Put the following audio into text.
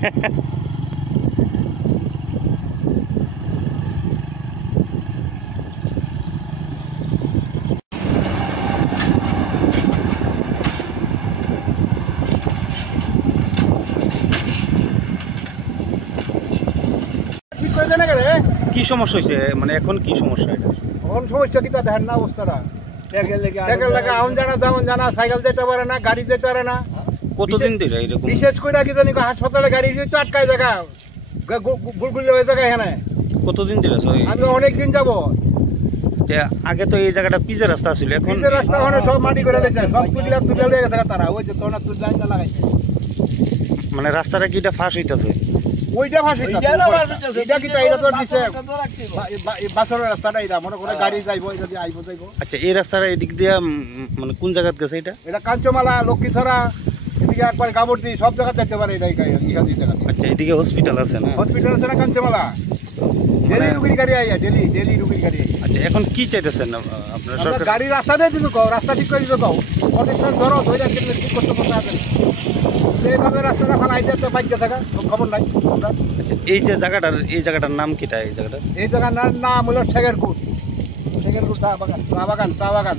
কি সমস্যা হয়েছে, মানে এখন কি সমস্যা? এটা এখন সমস্যা কি তা দেখেন না অবস্থাটা। সাইকেল লাগা আউন জানা যেমন জানা, সাইকেল যেতে পারে না, গাড়ি যেতে পারে না। কতদিন ধরে এরকম? বিশেষ করে কি জানি হাসপাতালে গাড়ি যেতে আটকায় জায়গা গুলগুলি হয়ে জায়গা এখানে। কতদিন ধরে? আজকে অনেক দিন যাবো। আগে তো এই জায়গাটা পিচের রাস্তা ছিল, এখন রাস্তা ওখানে সব মাটি করে লেগেছে, সব তুলে লেগে থাকে তারা। ওই যে তোনা তুল লাইনটা লাগাইছে, মানে রাস্তাটা কি এটা ফাঁস হইতাছে? ওইটা ফাঁস হইতাছে। এটা কি এটা তো দিছে বাসের রাস্তাটা, এটা মনে করে গাড়ি যাইবো, এটা দিয়ে আইবো যাইবো। আচ্ছা, এই রাস্তাটা এদিক দিয়ে মানে কোন জায়গা গেছে এটা? এটা কাঞ্চমালা, লক্ষ্মীছড়া, এদিকে একবার গাবর্দি, সব জায়গা যেতে পারে এটা। আচ্ছা, এদিকে হসপিটাল আছে না? হসপিটাল আছে না কাঞ্চমালা, ডেলি রুগীর গাড়ি আইয়া, ডেলি রুগীর গাড়ি। আচ্ছা, এখন কি চাইতেছেন আপনার সরকার? গাড়ি রাস্তা দিয়ে দিতে কও, রাস্তা ঠিক করে দিতে কও। অনেকক্ষণ ধরো ধরে ঠিক করতে করতে আসেন, এইভাবে রাস্তাটা ফালাই দিতে বাইকে থাকা খবর নাই। এই যে জায়গাটার নাম কিটা? এই জায়গার নাম হলো শেখেরপুর। চা বাগান।